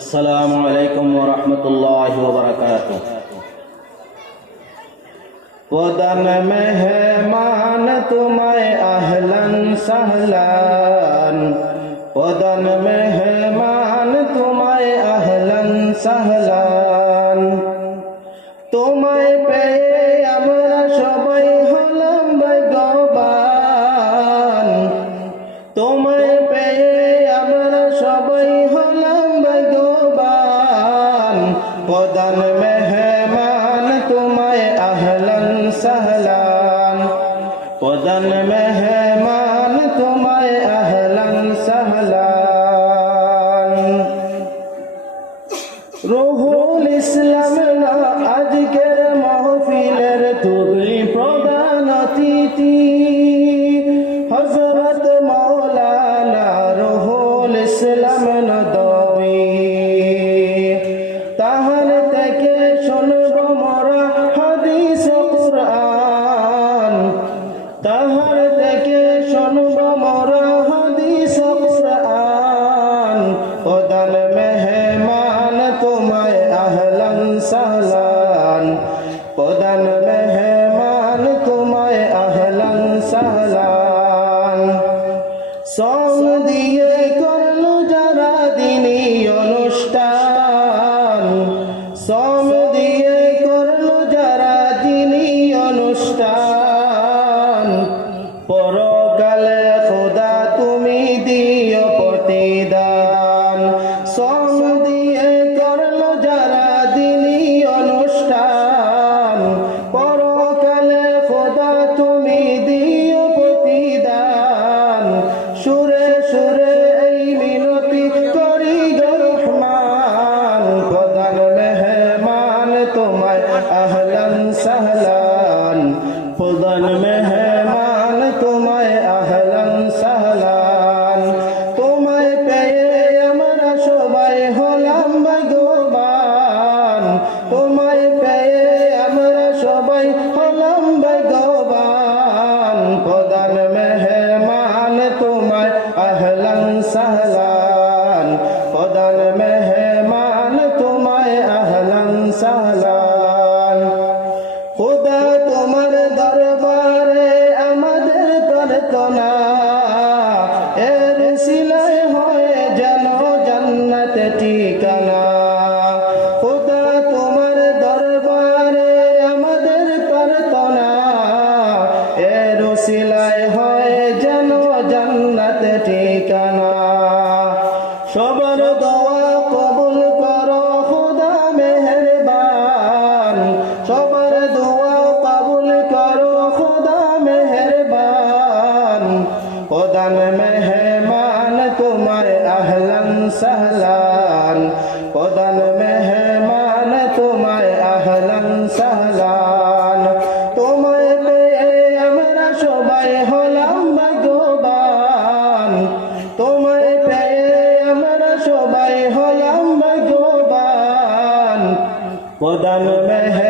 আসসালামু আলাইকুম ওয়া রাহমাতুল্লাহি ওয়া বারাকাতুহু। প্রধান মেহমান তোমায় আহলান সাহলান। প্রধান মেহমান তোমায় আহলান সাহলান। তোমায় পেয়ে আমরা সবাই হলাম ভাগ্যবান। তোমায় পেয়ে আমরা সবাই হলাম প্রধান মেহমান তোমায় আহলন সাহলান প্রধান মেহমান তোমায় আহলন সাহলান রুহুল ইসলাম মেহমান তোমায় আহলান সাহলান সং দিয়ে করল যারা দিনী সাহলান খুদা তোমার দরবারে আমাদের প্রার্থনা, এর সিলাই হয়ে যেন জান্নাত ঠিকানা। খুদা তোমার দরবারে আমাদের প্রার্থনা, এর সিলাই হয়ে যেন জান্নাত ঠিকানা। সবার প্রধান মেহমান তোমার আহলান সাহলান। প্রধান মেহমান তোমায় আহলান সাহলান। তোমায় পেয়ে আমরা সবাই হলাম ভাগ্যবান। তোমায় পেয়ে আমরা সবাই হলাম ভাগ্যবান। প্রধান মেহমান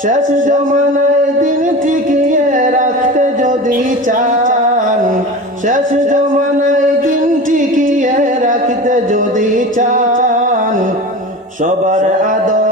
শেষ জমানায় দিন টিকিয়ে রাখতে যদি চান। শেষ জমানায় দিন টিকিয়ে রাখতে যদি চান। সবার আদরের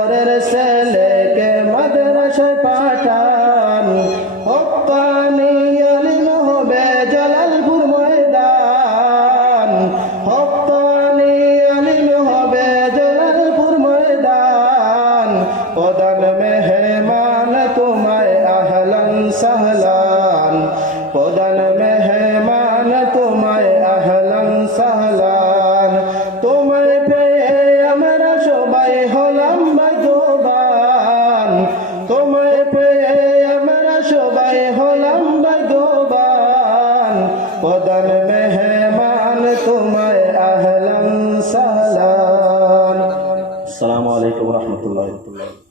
মেহমান তোমায় আহলান সাহলান তোমায় পেয়ে আমরা সবাই হলাম ভাগ্যবান তোমায় পেয়ে আমরা সবাই হলাম ভাগ্যবান প্রধান মেহমান তোমায় আহলান সাহলান আসসালামু আলাইকুম রহমতুল্লাহ